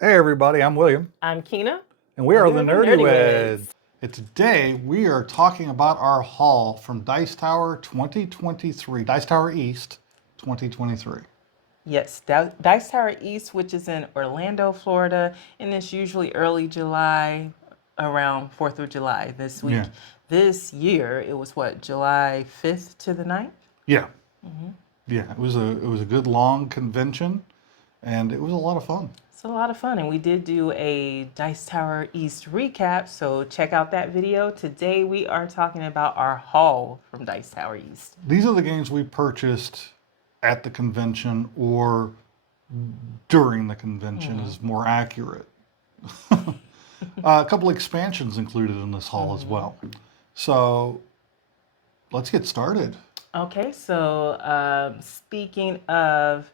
Hey everybody, I'm William, I'm Kina. and we are We the are the Nerdy Nerdy Weds. Weds. And today we are talking about our haul from Dice Tower 2023, Dice Tower East 2023. Yes, Dice Tower East, which is in Orlando, Florida, and it's usually early July, around 4th of July this week. Yeah, This year, it was what, July 5th to the 9th? yeah, yeah. It was a good long convention, and it was a lot of fun. It's a lot of fun, and we did do a Dice Tower East recap, so check out that video. Today, we are talking about our haul from Dice Tower East. These are the games we purchased at the convention or during the convention is more accurate. A couple expansions included in this haul as well. So let's get started. Okay, so speaking of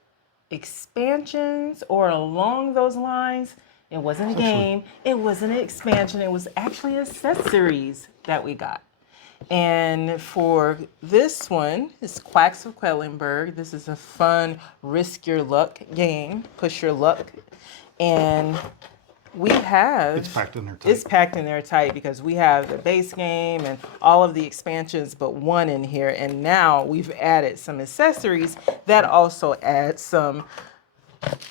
expansions or along those lines, it wasn't a game, it wasn't an expansion, it was actually accessories that we got. And for this one, it's Quacks of Quellenberg. This is a fun risk your luck game, push your luck. And we have It's packed in there tight. it's packed in there tight because we have the base game and all of the expansions but one in here, and now we've added some accessories that also add some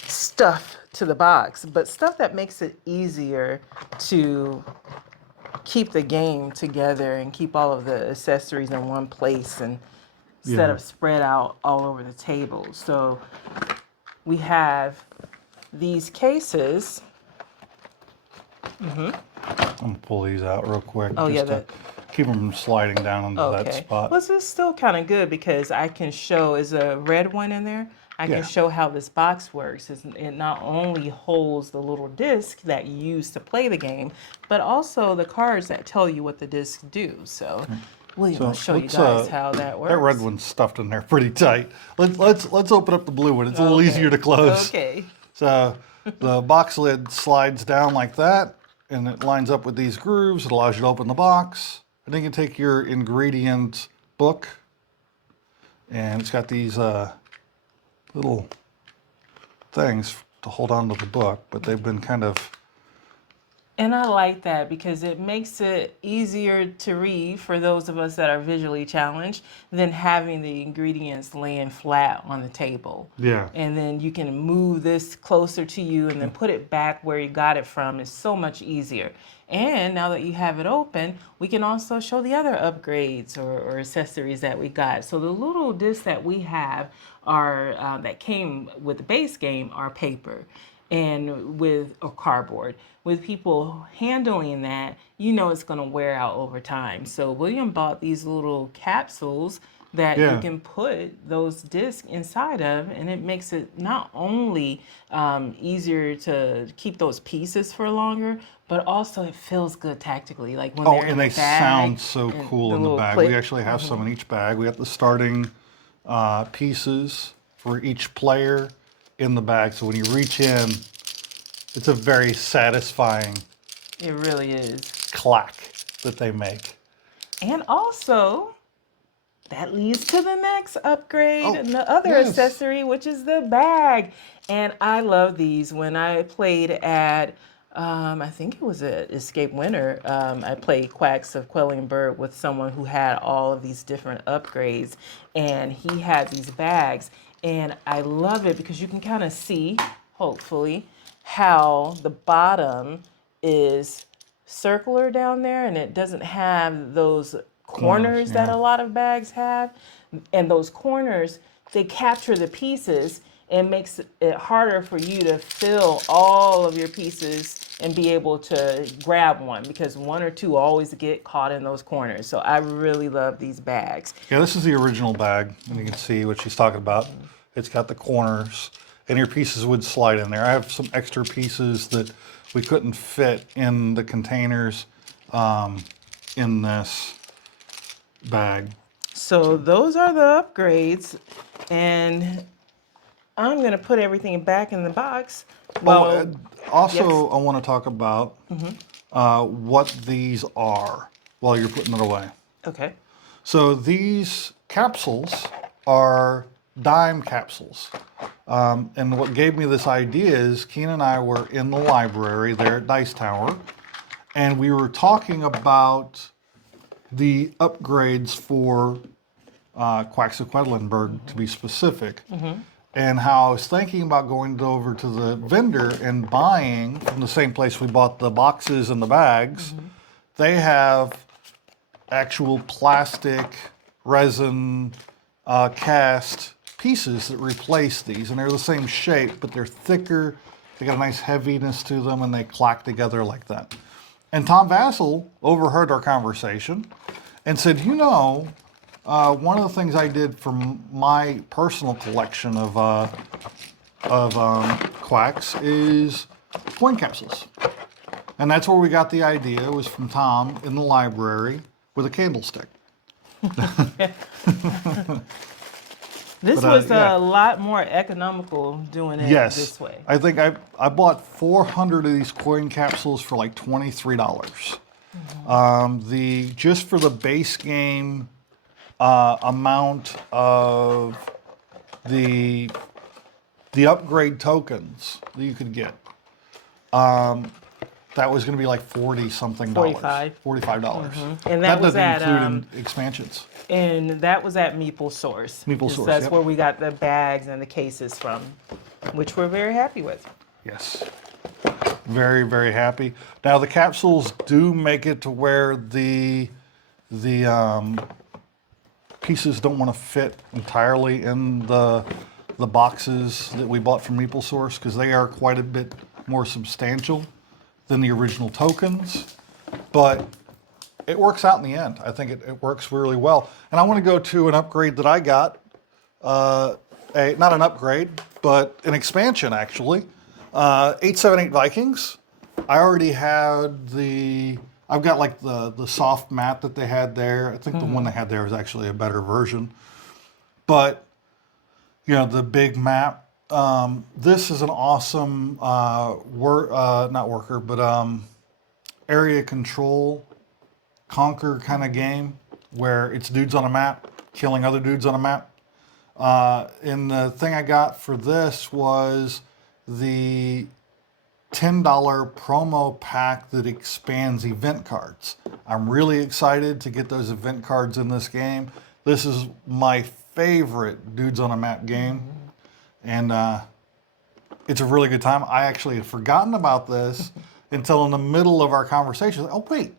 stuff to the box, but stuff that makes it easier to keep the game together and keep all of the accessories in one place and instead of spread out all over the table. So we have these cases. I'm gonna pull these out real quick. Oh, just yeah, to keep them from sliding down into that spot. Well, this is still kind of good because I can show, is a red one in there? I Yeah. can show how this box works. It not only holds the little disc that you use to play the game, but also the cards that tell you what the discs do. So, William, I'll show you let's, guys how that works. That red one's stuffed in there pretty tight. Let's open up the blue one. It's a little easier to close. Okay. So the box lid slides down like that, and it lines up with these grooves. It allows you to open the box. And then you can take your ingredient book, and it's got these little things to hold on to the book, but they've been kind of... And I like that because it makes it easier to read for those of us that are visually challenged than having the ingredients laying flat on the table. Yeah. And then you can move this closer to you and then put it back where you got it from. It's so much easier. And now that you have it open, we can also show the other upgrades or accessories that we got. So the little discs that we have are that came with the base game are paper and with a cardboard. With people handling that, you know it's going to wear out over time. So William bought these little capsules that you can put those discs inside of, and it makes it not only easier to keep those pieces for longer, but also it feels good tactically. Like when they're in and they the bag, sound so and cool the in the little bag. click. We actually have some in each bag. We got the starting pieces for each player in the bag. So when you reach in, it's a very satisfying It really is. clack that they make. And also, that leads to the next upgrade and the other yes. accessory, which is the bag. And I love these. When I played at, I think it was a Escape Winter, I played Quacks of Quellenberg with someone who had all of these different upgrades. And he had these bags. And I love it because you can kind of see, hopefully, how the bottom is circular down there and it doesn't have those corners that a lot of bags have. And those corners, they capture the pieces and makes it harder for you to fill all of your pieces and be able to grab one because one or two always get caught in those corners. So I really love these bags. Yeah, this is the original bag, and you can see what she's talking about. It's got the corners, and your pieces would slide in there. I have some extra pieces that we couldn't fit in the containers in this bag. So those are the upgrades, and I'm gonna put everything back in the box. Well, Also, I want to talk about what these are while you're putting it away. okay. So these capsules are dime capsules. And what gave me this idea is Kina and I were in the library there at Dice Tower, and we were talking about the upgrades for Quacks of Quedlinburg, to be specific, and how I was thinking about going over to the vendor and buying from the same place we bought the boxes and the bags. They have actual plastic, resin, cast pieces that replace these, and they're the same shape, but they're thicker. They got a nice heaviness to them, and they clack together like that. And Tom Vassell overheard our conversation and said, you know, one of the things I did for my personal collection of quacks is coin capsules. And that's where we got the idea. It was from Tom in the library with a candlestick. This was a lot more economical doing it this way. I think I bought 400 of these coin capsules for like $23. Just for the base game amount of the upgrade tokens that you could get, that was going to be like $40-something. $45. And that was doesn't at include expansions. And that was at Meeple Source. Meeple Source, That's yep. where we got the bags and the cases from, which we're very happy with. Yes. Very, very happy. Now the capsules do make it to where the pieces don't want to fit entirely in the boxes that we bought from Meeple Source, because they are quite a bit more substantial than the original tokens. But it works out in the end. I think it works really well. And I want to go to an upgrade that I got. Not an upgrade, but an expansion actually. 878 Vikings. I already had I've got like the soft map that they had there. I think the one they had there was actually a better version. But, you know, the big map. This is an awesome area control conquer kind of game where it's dudes on a map killing other dudes on a map. And the thing I got for this was the $10 promo pack that expands event cards. I'm really excited to get those event cards in this game. This is my favorite dudes on a map game, and it's a really good time. I actually had forgotten about this until in the middle of our conversation. Oh wait,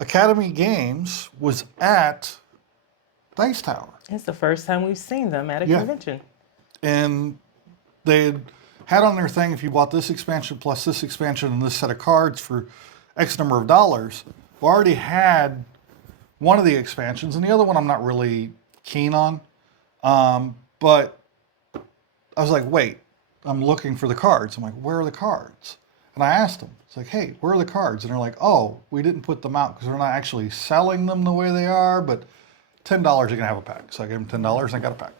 Academy Games was at Dice Tower. It's the first time we've seen them at a convention. And they had on their thing, if you bought this expansion plus this expansion and this set of cards for X number of dollars, we already had one of the expansions, and the other one I'm not really keen on. But I was like, wait, I'm looking for the cards. I'm like, where are the cards? And I asked them, it's like, hey, where are the cards? And they're like, oh, we didn't put them out because we're not actually selling them the way they are, but $10 you can have a pack. So I gave them $10 and I got a pack.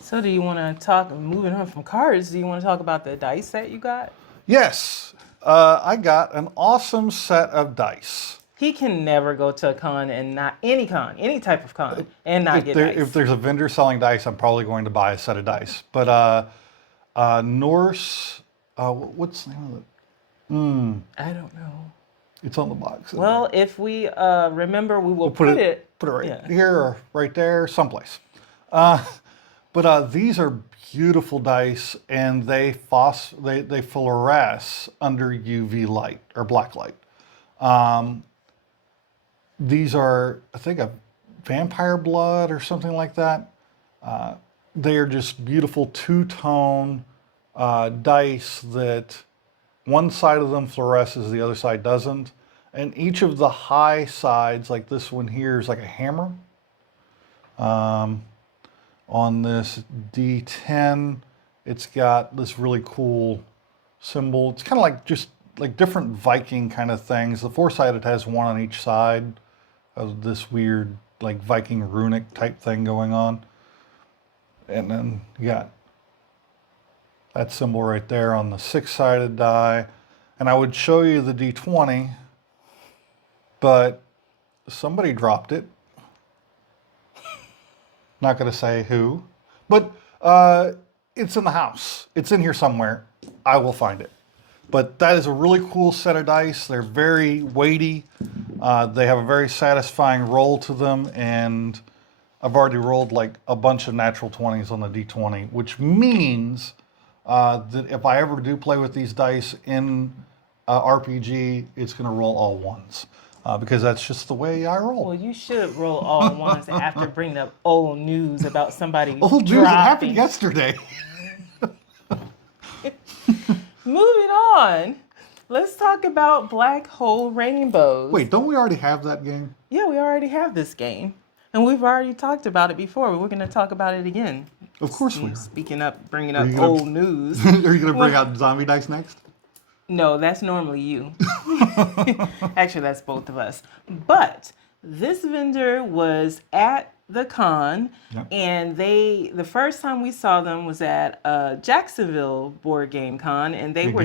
So do you want to talk, moving on from cards, do you want to talk about the dice that you got? Yes, I got an awesome set of dice. He can never go to a con and not, any type of con, and not get dice. If there's a vendor selling dice, I'm probably going to buy a set of dice. But Norse, what's the name of it? I don't know. It's on the box. Well, if we remember, we will put it right here or right there, someplace. But these are beautiful dice, and they fluoresce under UV light or black light. These are, I think, a vampire blood or something like that. They are just beautiful two-tone dice that one side of them fluoresces, the other side doesn't. And each of the high sides, like this one here, is like a hammer. On this D10, it's got this really cool symbol. It's kind of like just like different Viking kind of things. The four-sided has one on each side of this weird like Viking runic type thing going on. And then you got that symbol right there on the six-sided die. And I would show you the D20, but somebody dropped it. Not going to say who, but it's in the house. It's in here somewhere. I will find it. But that is a really cool set of dice. They're very weighty. They have a very satisfying roll to them, and I've already rolled like a bunch of natural 20s on the D20, which means that if I ever do play with these dice in RPG, it's going to roll all ones. Because that's just the way I roll. Well, you should roll all ones after bringing up old news about somebody Old news, it happened yesterday. Moving on, let's talk about Black Hole Rainbows. Wait, don't we already have that game? Yeah, we already have this game. And we've already talked about it before. We're going to talk about it again. Of course we are. Speaking up, bringing up old news. Are you going to bring out zombie dice next? No, that's normally you. Actually, that's both of us. But this vendor was at the con, and the first time we saw them was at Jacksonville Board Game Con, and they were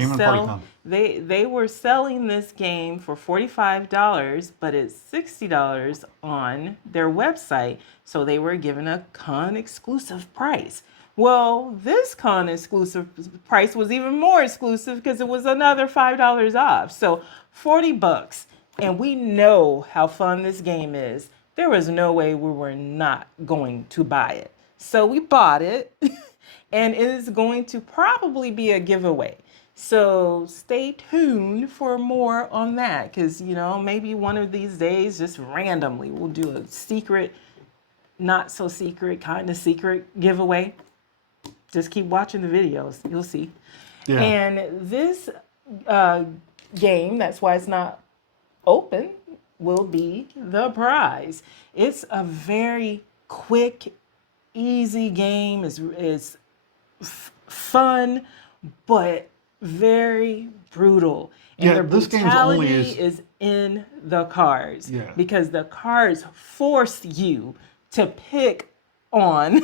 selling this game for $45, but it's $60 on their website. So they were given a con exclusive price. Well, this con exclusive price was even more exclusive because it was another $5 off. So $40. And we know how fun this game is. There was no way we were not going to buy it. So we bought it, and it is going to probably be a giveaway. So stay tuned for more on that, because, you know, maybe one of these days, just randomly, we'll do a secret, not so secret, kind of secret giveaway. Just keep watching the videos. You'll see. Yeah. And this game, that's why it's not open, will be the prize. It's a very quick, easy game. It's fun, but very brutal. And the brutality is in the cards. Yeah. Because the cards force you to pick on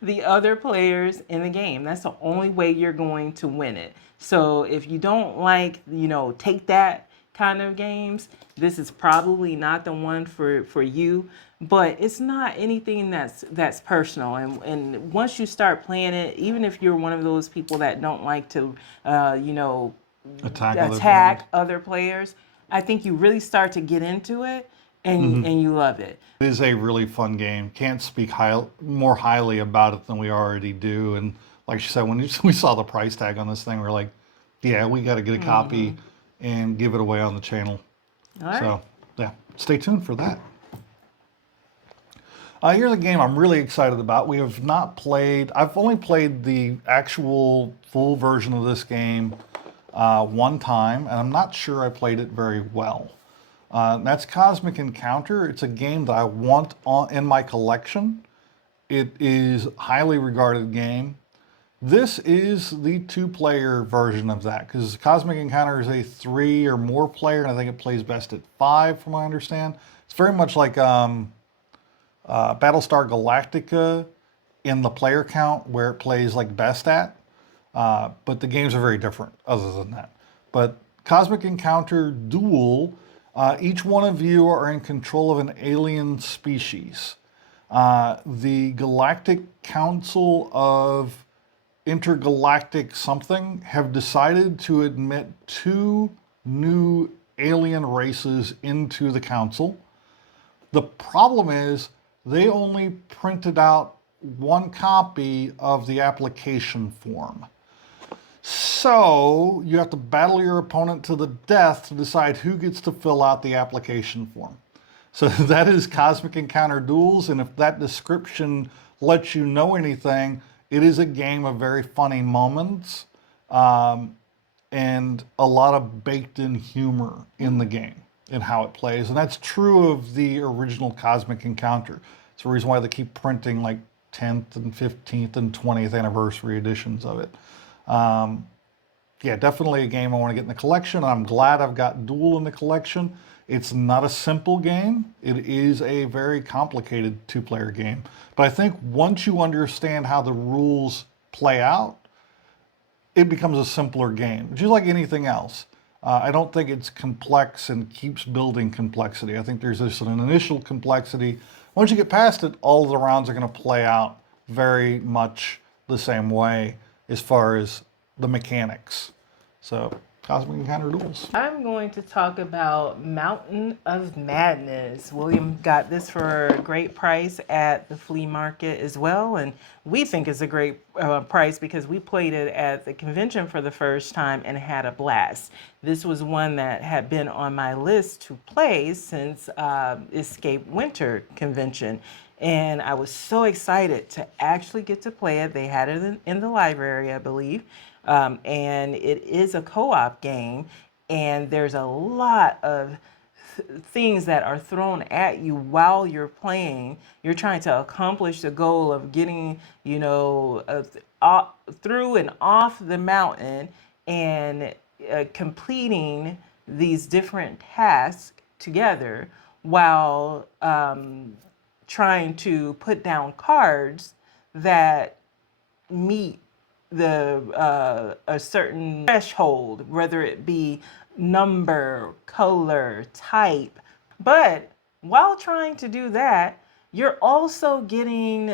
the other players in the game. That's the only way you're going to win it. So if you don't like, you know, take that kind of games, this is probably not the one for you. But it's not anything that's personal. And once you start playing it, even if you're one of those people that don't like to, you know, attack other players, I think you really start to get into it. And you love it. It is a really fun game. Can't speak more highly about it than we already do. And like she said, when we saw the price tag on this thing, we were like, yeah, we got to get a copy and give it away on the channel. All right. So, yeah, stay tuned for that. Here's a game I'm really excited about. We have not played, I've only played the actual full version of this game one time, and I'm not sure I played it very well. That's Cosmic Encounter. It's a game that I want in my collection. It is a highly regarded game. This is the 2-player version of that, because Cosmic Encounter is a 3 or more player, and I think it plays best at 5, from what I understand. It's very much like Battlestar Galactica in the player count, where it plays like best at. But the games are very different other than that. But Cosmic Encounter Duel, each one of you are in control of an alien species. The Galactic Council of Intergalactic something have decided to admit 2 new alien races into the council. The problem is they only printed out 1 copy of the application form. So you have to battle your opponent to the death to decide who gets to fill out the application form. So that is Cosmic Encounter Duels, and if that description lets you know anything, it is a game of very funny moments and a lot of baked-in humor in the game and how it plays. And that's true of the original Cosmic Encounter. It's the reason why they keep printing like 10th and 15th and 20th anniversary editions of it. Yeah, definitely a game I want to get in the collection. I'm glad I've got Duel in the collection. It's not a simple game. It is a very complicated 2-player game. But I think once you understand how the rules play out, it becomes a simpler game, just like anything else. I don't think it's complex and keeps building complexity. I think there's just an initial complexity, Once you get past it, all of the rounds are going to play out very much the same way as far as the mechanics. So, Cosmic Encounter Duels. I'm going to talk about Mountain of Madness. William got this for a great price at the flea market as well, and we think it's a great price because we played it at the convention for the first time and had a blast. This was one that had been on my list to play since Escape Winter convention. And I was so excited to actually get to play it. They had it in the library, I believe. And it is a co-op game. And there's a lot of things that are thrown at you while you're playing. You're trying to accomplish the goal of getting, through and off the mountain and completing these different tasks together while trying to put down cards that meet a certain threshold, whether it be number, color, type. But while trying to do that, you're also getting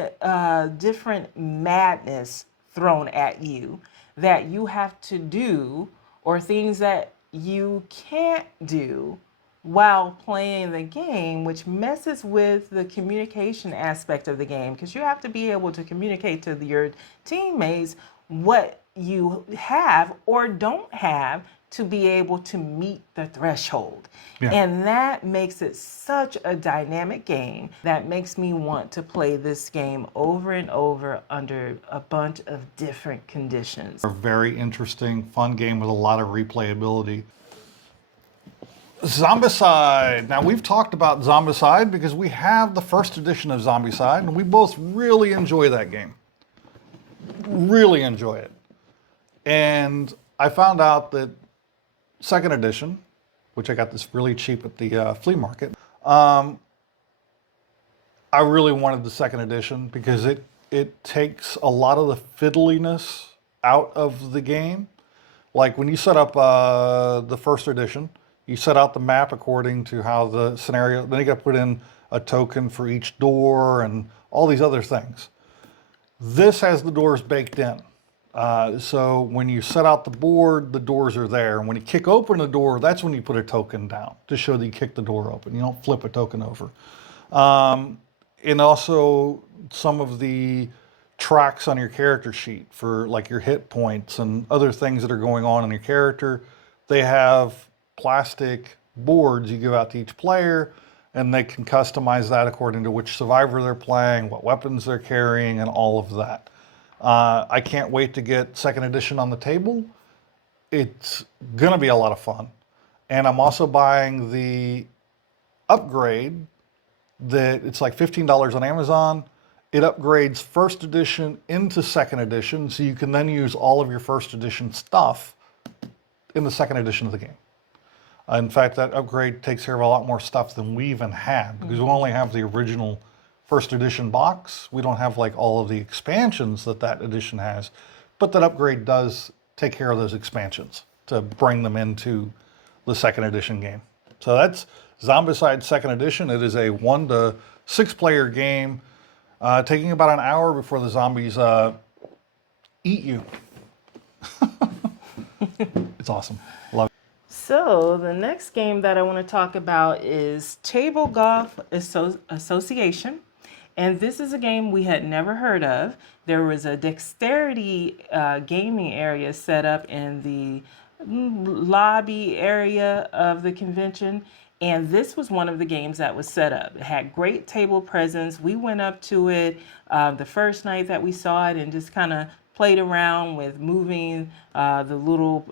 different madness thrown at you that you have to do, or things that you can't do while playing the game, which messes with the communication aspect of the game, because you have to be able to communicate to your teammates what you have or don't have to be able to meet the threshold. Yeah. And that makes it such a dynamic game that makes me want to play this game over and over under a bunch of different conditions. A very interesting, fun game with a lot of replayability. Zombicide. Now, we've talked about Zombicide because we have the first edition of Zombicide, and we both really enjoy that game. Really enjoy it. And I found out that second edition, which I got this really cheap at the flea market, I really wanted the second edition because it takes a lot of the fiddliness out of the game. Like when you set up the first edition, you set out the map according to how the scenario, then you got to put in a token for each door and all these other things. This has the doors baked in. So when you set out the board, the doors are there. And when you kick open the door, that's when you put a token down to show that you kicked the door open. You don't flip a token over. And also some of the tracks on your character sheet for like your hit points and other things that are going on in your character, they have plastic boards you give out to each player, and they can customize that according to which survivor they're playing, what weapons they're carrying, and all of that. I can't wait to get second edition on the table. It's gonna be a lot of fun. And I'm also buying the upgrade that it's like $15 on Amazon. It upgrades first edition into second edition, so you can then use all of your first edition stuff in the second edition of the game. In fact, that upgrade takes care of a lot more stuff than we even had, because we only have the original first edition box. We don't have like all of the expansions that edition has, but that upgrade does take care of those expansions to bring them into the second edition game. So that's Zombicide second edition. It is a 1 to 6 player game, taking about an hour before the zombies eat you. It's awesome. Love it. So the next game that I want to talk about is Table Golf Association. And this is a game we had never heard of. There was a dexterity gaming area set up in the lobby area of the convention. And this was one of the games that was set up. It had great table presence. We went up to it the first night that we saw it and just kind of played around with moving the little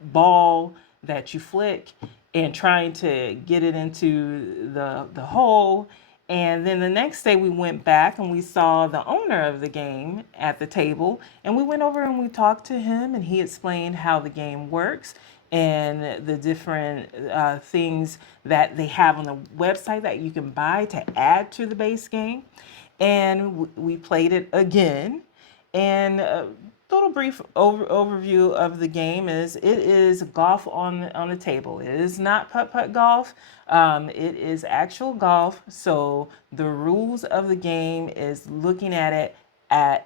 ball that you flick and trying to get it into the hole. And then the next day we went back and we saw the owner of the game at the table, and we went over and we talked to him, and he explained how the game works and the different things that they have on the website that you can buy to add to the base game. And we played it again, and little brief overview of the game is it is golf on the table. It is not putt-putt golf. It is actual golf. So the rules of the game is looking at it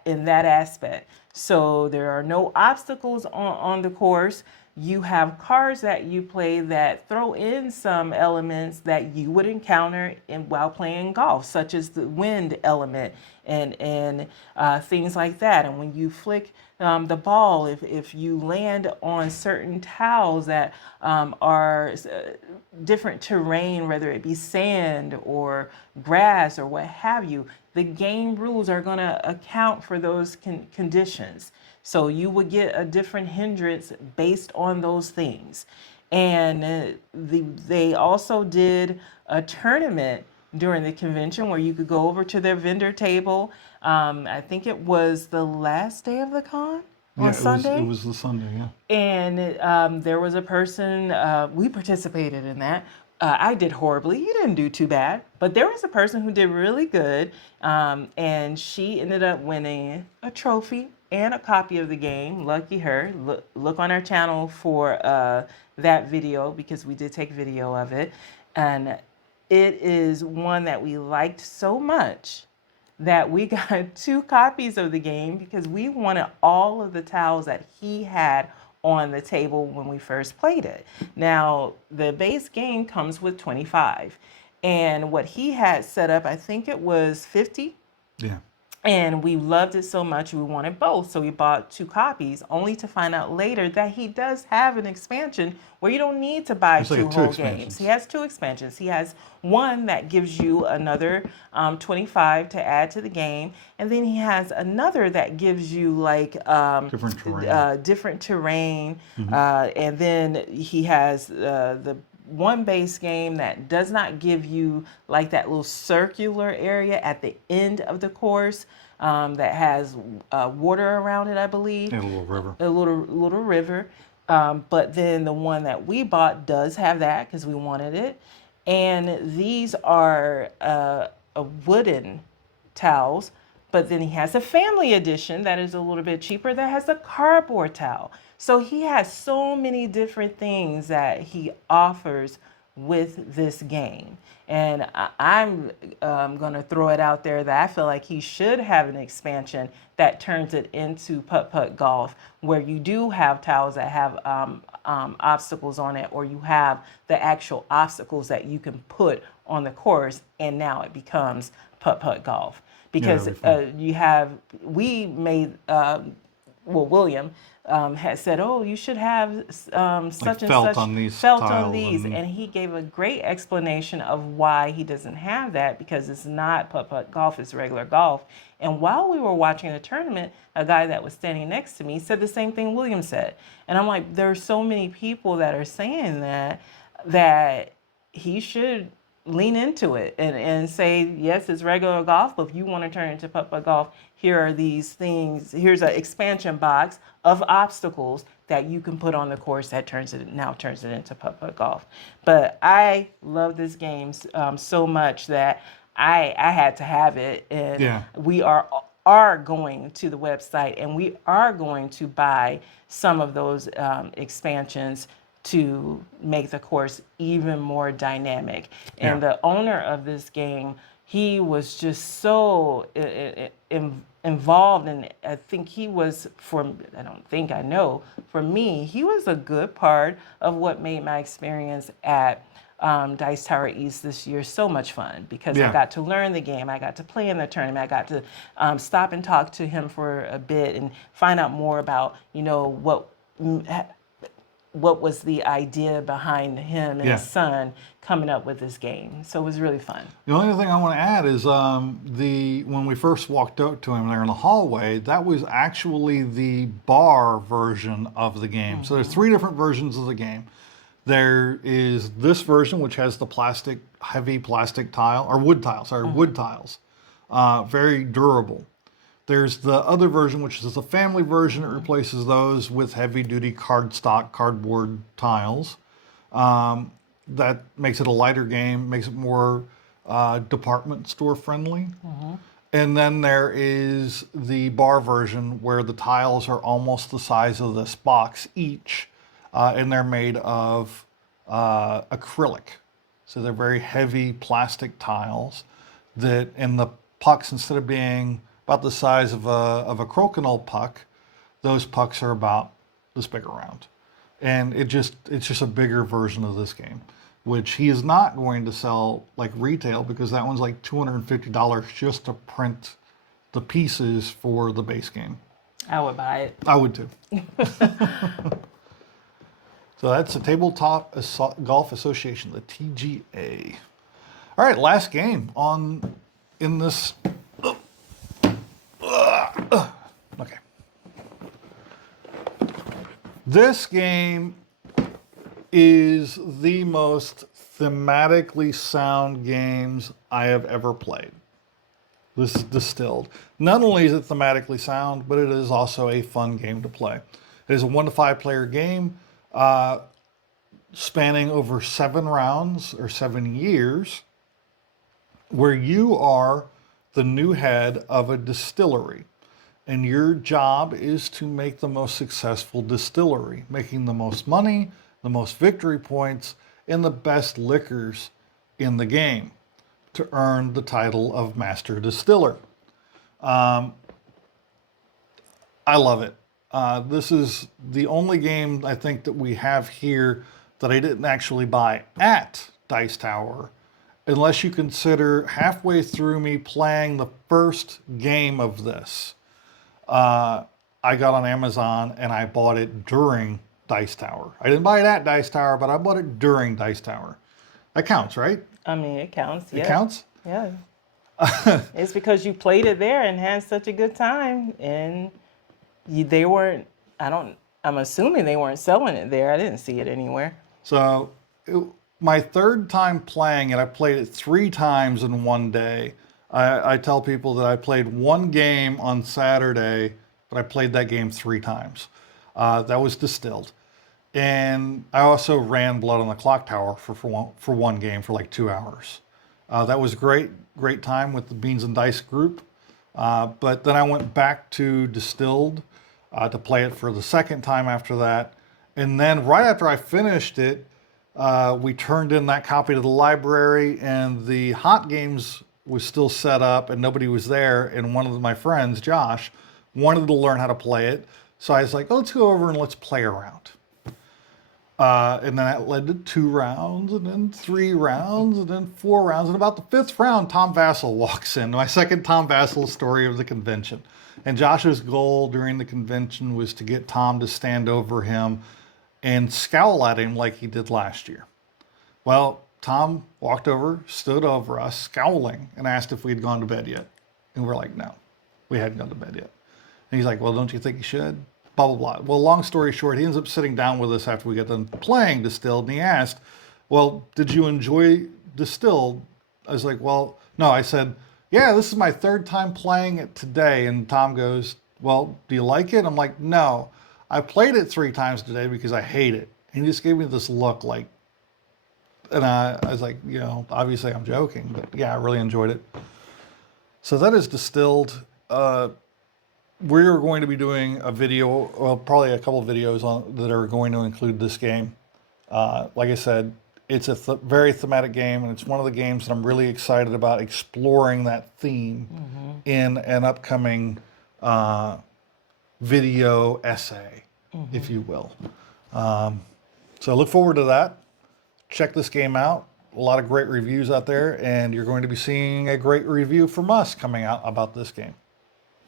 in that aspect. So there are no obstacles on the course. You have cards that you play that throw in some elements that you would encounter while playing golf, such as the wind element and things like that. And when you flick the ball, if you land on certain tiles that are different terrain, whether it be sand or grass or what have you, the game rules are going to account for those conditions. So you would get a different hindrance based on those things. And they also did a tournament during the convention where you could go over to their vendor table. I think it was the last day of the con on Sunday. It was the Sunday, yeah. And there was a person, we participated in that. I did horribly. You didn't do too bad. But there was a person who did really good. And she ended up winning a trophy and a copy of the game. Lucky her. Look on our channel for that video because we did take video of it. And it is one that we liked so much that we got 2 copies of the game because we wanted all of the tiles that he had on the table when we first played it. Now, the base game comes with 25. And what he had set up, I think it was 50. Yeah. And we loved it so much, we wanted both. So we bought 2 copies, only to find out later that he does have an expansion where you don't need to buy It's like 2 whole games. He has 2 expansions. He has one that gives you another 25 to add to the game. And then he has another that gives you like different terrain. Different terrain. And then he has the one base game that does not give you like that little circular area at the end of the course that has water around it, I believe. And a little river. A little river. But then the one that we bought does have that because we wanted it. And these are a wooden towels. But then he has a family edition that is a little bit cheaper that has a cardboard towel. So he has so many different things that he offers with this game. And I'm going to throw it out there that I feel like he should have an expansion that turns it into putt-putt golf, where you do have towels that have obstacles on it, or you have the actual obstacles that you can put on the course, and now it becomes putt-putt golf. Because we made, William had said, oh, you should have such and felt such on these felt on tiles these. And he gave a great explanation of why he doesn't have that, because it's not putt-putt golf, it's regular golf. And while we were watching the tournament, a guy that was standing next to me said the same thing William said. And I'm like, there are so many people that are saying that he should lean into it and say, yes, it's regular golf, but if you want to turn it into putt-putt golf, here are these things. Here's an expansion box of obstacles that you can put on the course that turns it into putt-putt golf. But I love this game so much that I had to have it, and we are going to the website and we are going to buy some of those expansions to make the course even more dynamic. And the owner of this game, he was just so involved, and I think he was, I know, for me, he was a good part of what made my experience at Dice Tower East this year so much fun, because I got to learn the game, I got to play in the tournament, I got to stop and talk to him for a bit and find out more about, what was the idea behind him and his son coming up with this game. So it was really fun. The only thing I want to add is when we first walked out to him there in the hallway, that was actually the bar version of the game. So there's 3 different versions of the game. There is this version, which has the heavy plastic tile, or wood tiles, wood tiles. Very durable. There's the other version, which is the family version. It replaces those with heavy-duty cardboard tiles. That makes it a lighter game, makes it more department store friendly. And then there is the bar version where the tiles are almost the size of this box each, and they're made of acrylic. So they're very heavy plastic tiles that, and the pucks, instead of being about the size of a crokinole puck, those pucks are about this big around. And it's just a bigger version of this game, which he is not going to sell like retail because that one's like $250 just to print the pieces for the base game. I would buy it. I would too. So that's the Tabletop Golf Association, the TGA. All right, last game in this. Okay. This game is the most thematically sound games I have ever played. This is Distilled. Not only is it thematically sound, but it is also a fun game to play. It is a 1 to 5 player game spanning over 7 rounds or 7 years, where you are the new head of a distillery. And your job is to make the most successful distillery, making the most money, the most victory points, and the best liquors in the game to earn the title of Master Distiller. I love it. This is the only game I think that we have here that I didn't actually buy at Dice Tower, unless you consider halfway through me playing the first game of this. I got on Amazon and I bought it during Dice Tower. I didn't buy it at Dice Tower, but I bought it during Dice Tower. That counts, right? I mean, it counts. Yeah. It counts? Yeah. It's because you played it there and had such a good time, and they weren't. I'm assuming they weren't selling it there. I didn't see it anywhere. So my third time playing it, I played it 3 times in one day. I tell people that I played one game on Saturday, but I played that game 3 times. That was Distilled. And I also ran Blood on the Clock Tower for one game for like 2 hours. That was great time with the Beans and Dice group. But then I went back to Distilled to play it for the second time after that. And then right after I finished it, we turned in that copy to the library, and the hot games was still set up and nobody was there. And one of my friends, Josh, wanted to learn how to play it. So I was like, oh, let's go over and let's play around. And then that led to 2 rounds, and then 3 rounds, and then 4 rounds. And about the 5th round, Tom Vassell walks in. My second Tom Vassell story of the convention. And Josh's goal during the convention was to get Tom to stand over him and scowl at him like he did last year. Well, Tom walked over, stood over us, scowling, and asked if we'd gone to bed yet. And we're like, no, we hadn't gone to bed yet. And he's like, well, don't you think you should? Blah, blah, blah. Well, long story short, he ends up sitting down with us after we get done playing Distilled, and he asked, well, did you enjoy Distilled? I was like, well, no. I said, yeah, this is my 3rd time playing it today. And Tom goes, well, do you like it? I'm like, no. I played it 3 times today because I hate it. And he just gave me this look like, and I was like, you know, obviously I'm joking, but yeah, I really enjoyed it. So that is Distilled. We're going to be doing a video, well, probably a couple of videos that are going to include this game. Like I said, it's a very thematic game, and it's one of the games that I'm really excited about exploring that theme in an upcoming video essay, if you will. So I look forward to that. Check this game out. A lot of great reviews out there, and you're going to be seeing a great review from us coming out about this game.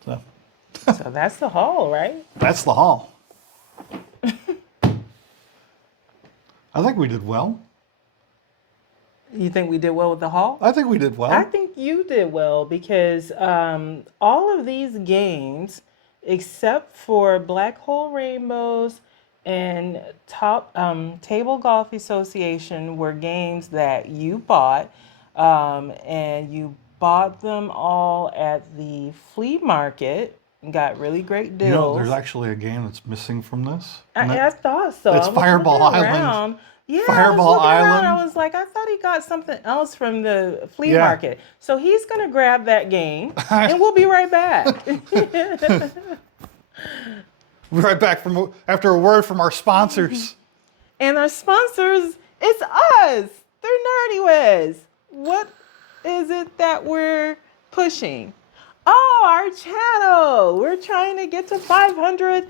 So that's the haul, right? That's the haul. I think we did well. You think we did well with the haul? I think we did well. I think you did well because all of these games, except for Black Hole Rainbows and Table Golf Association, were games that you bought, and you bought them all at the flea market. Got really great deals. You know, there's actually a game that's missing from this. I thought so. It's I was Fireball looking Island. around Yeah, Fireball I was looking around, Island. I was like, I thought he got something else from the flea Yeah. market. So he's going to grab that game, and we'll be right back. We're right back from after a word from our sponsors. And our sponsors, it's us. They're Nerdy Wiz. What is it that we're pushing? Oh, our channel. We're trying to get to 500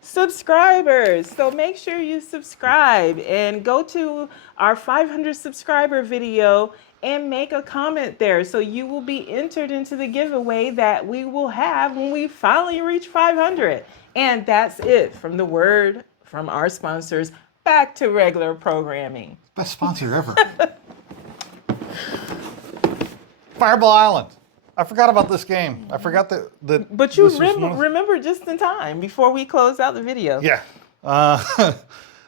subscribers. So make sure you subscribe and go to our 500 subscriber video and make a comment there. So you will be entered into the giveaway that we will have when we finally reach 500. And that's it from the word from our sponsors. Back to regular programming. Best sponsor ever. Fireball Island. I forgot about this game. I forgot that. But you this was one of- remember just in time before we close out the video. Yeah.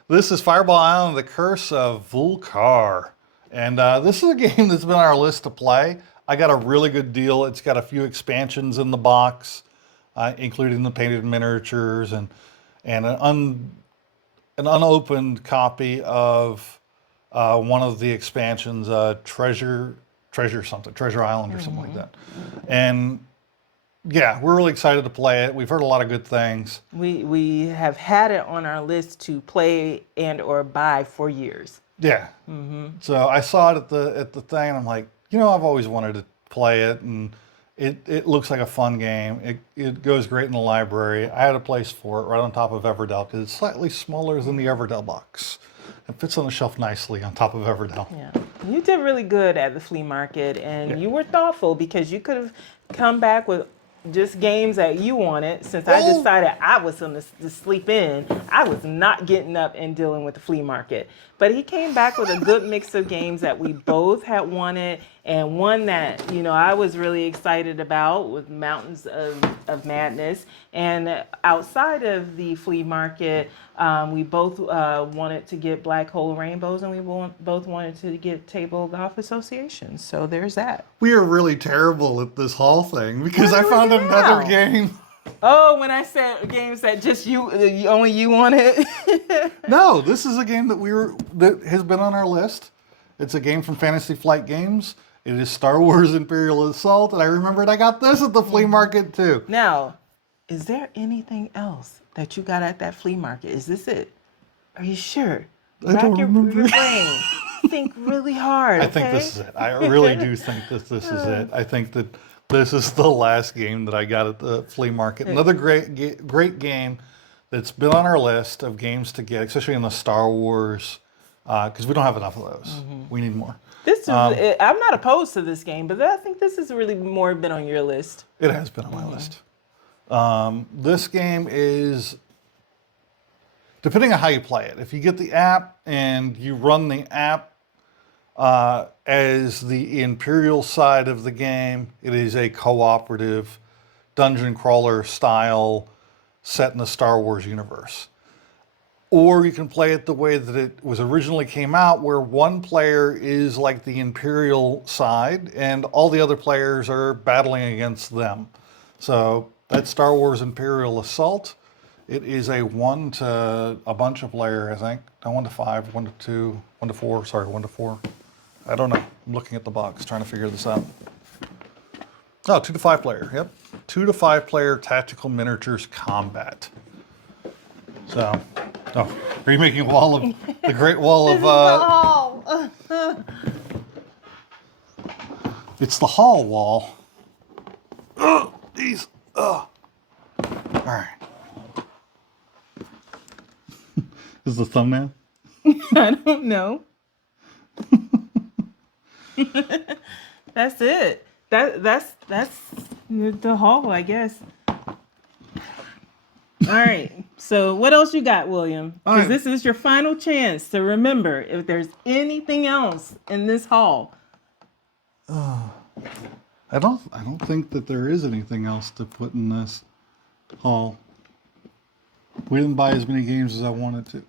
This is Fireball Island, The Curse of Vulcar. And this is a game that's been on our list to play. I got a really good deal. It's got a few expansions in the box, including the painted miniatures and an unopened copy of one of the expansions, Treasure Island or something like that. And yeah, we're really excited to play it. We've heard a lot of good things. We have had it on our list to play and or buy for years. Yeah. So I saw it at the thing, and I'm like, I've always wanted to play it, and it looks like a fun game. It goes great in the library. I had a place for it right on top of Everdell because it's slightly smaller than the Everdell box. It fits on the shelf nicely on top of Everdell. Yeah, you did really good at the flea market, and you were thoughtful because you could have come back with just games that you wanted. Since I decided I was going to sleep in, I was not getting up and dealing with the flea market. But he came back with a good mix of games that we both had wanted, and one that I was really excited about with Mountains of Madness. And outside of the flea market, we both wanted to get Black Hole Rainbows, and we both wanted to get Table Golf Association. So there's that. We are really terrible at this haul thing because I What are we found doing another now? game. Oh, when I said games that just only you wanted. No, this is a game that has been on our list. It's a game from Fantasy Flight Games. It is Star Wars Imperial Assault, and I remembered I got this at the flea market too. Now, is there anything else that you got at that flea market? Is this it? Are you sure? I don't remember. Your brain. Think really hard. I think this is it. I really do think that this is it. I think that this is the last game that I got at the flea market. Another great game that's been on our list of games to get, especially in the Star Wars, because we don't have enough of those. We need more. This is. I'm not opposed to this game, but I think this has really more been on your list. It has been on my list. This game is, depending on how you play it, if you get the app and you run the app as the Imperial side of the game, it is a cooperative dungeon crawler style set in the Star Wars universe. Or you can play it the way that it was originally came out, where one player is like the Imperial side and all the other players are battling against them. So that's Star Wars Imperial Assault. It is a 1 to a bunch of player, I think. No, 1 to 5, 1 to 2, 1 to 4, sorry, 1 to 4. I don't know. I'm looking at the box, trying to figure this out. Oh, 2 to 5 player, yep. 2 to 5 player tactical miniatures combat. So, are you making a wall of, the great wall of, it's the hall wall. Oh, these, all right. This is the thumbnail? I don't know. That's it. That's the haul, I guess. All right. So what else you got, William? Because this is your final chance to remember if there's anything else in this haul. I don't think that there is anything else to put in this haul. We didn't buy as many games as I wanted to.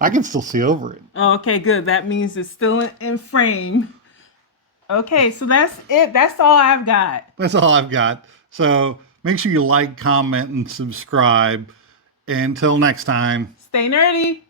I can still see over it. Okay, good. That means it's still in frame. Okay, so that's it. That's all I've got. That's all I've got. So make sure you like, comment, and subscribe. Until next time. Stay nerdy.